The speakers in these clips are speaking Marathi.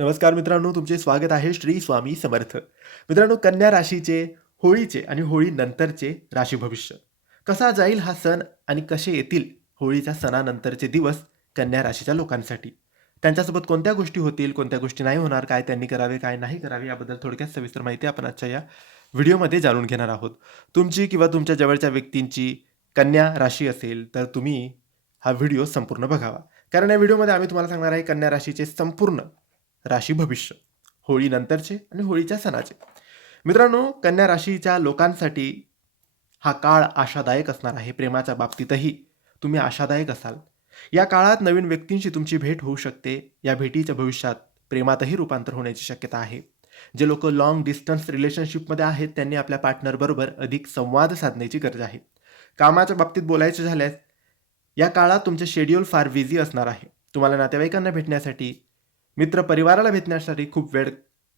नमस्कार मित्रांनो तुमचे स्वागत आहे श्री स्वामी समर्थ. मित्रांनो कन्या राशीचे होळीचे आणि होळीनंतरचे राशी भविष्य. कसा जाईल हा सण आणि कसे येतील होळीच्या सणानंतरचे दिवस कन्या राशीच्या लोकांसाठी? त्यांच्यासोबत कोणत्या गोष्टी होतील कोणत्या गोष्टी नाही होणार काय त्यांनी करावे काय नाही करावे याबद्दल थोडक्यात सविस्तर माहिती आपण आजच्या या व्हिडिओमध्ये जाणून घेणार आहोत. तुमची किंवा तुमच्या जवळच्या व्यक्तींची कन्या राशी असेल तर तुम्ही हा व्हिडिओ संपूर्ण बघावा. कारण या व्हिडिओमध्ये आम्ही तुम्हाला सांगणार आहे कन्या राशीचे संपूर्ण राशी भविष्य होळीनंतरचे आणि होळीच्या सणाचे. मित्रांनो कन्या राशीच्या लोकांसाठी हा काळ आशादायक असणार आहे. प्रेमाच्या बाबतीतही तुम्ही आशादायक असाल. या काळात नवीन व्यक्तींशी तुमची भेट होऊ शकते. या भेटीच्या भविष्यात प्रेमातही रूपांतर होण्याची शक्यता आहे. जे लोक लॉंग डिस्टन्स रिलेशनशिपमध्ये आहेत त्यांनी आपल्या पार्टनरबरोबर अधिक संवाद साधण्याची गरज आहे. कामाच्या बाबतीत बोलायचे झाल्यास या काळात तुमचे शेड्यूल फार बिझी असणार आहे. तुम्हाला नातेवाईकांना भेटण्यासाठी मित्र परिवाराला भेटण्यासाठी खूप वेळ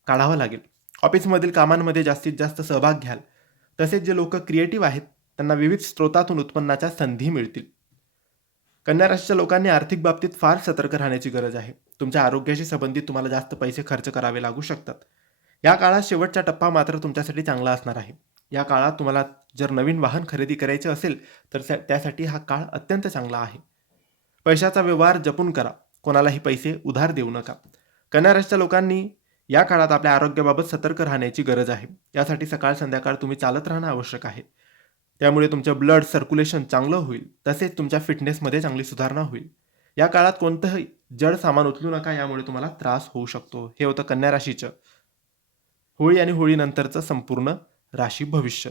काढावा लागेल. ऑफिसमधील कामांमध्ये जास्तीत जास्त सहभाग घ्याल. तसेच जे लोक क्रिएटिव्ह आहेत त्यांना विविध स्रोतातून उत्पन्नाच्या संधी मिळतील. कन्या राशीच्या लोकांनी आर्थिक बाबतीत फार सतर्क राहण्याची गरज आहे. तुमच्या आरोग्याशी संबंधित तुम्हाला जास्त पैसे खर्च करावे लागू शकतात. या काळात शेवटचा टप्पा मात्र तुमच्यासाठी चांगला असणार आहे. या काळात तुम्हाला जर नवीन वाहन खरेदी करायचे असेल तर त्यासाठी हा काळ अत्यंत चांगला आहे. पैशाचा व्यवहार जपून करा. कोणालाही पैसे उधार देऊ नका. कन्या राशीच्या लोकांनी या काळात आपल्या आरोग्याबाबत सतर्क राहण्याची गरज आहे. यासाठी सकाळ संध्याकाळ तुम्ही चालत राहणं आवश्यक आहे. त्यामुळे तुमचं ब्लड सर्क्युलेशन चांगलं होईल. तसेच तुमच्या फिटनेसमध्ये चांगली सुधारणा होईल. या काळात कोणतंही जड सामान उचलू नका यामुळे तुम्हाला त्रास होऊ शकतो. हे होतं कन्या राशीचं. होळी आणि होळीनंतरचं संपूर्ण राशी भविष्य.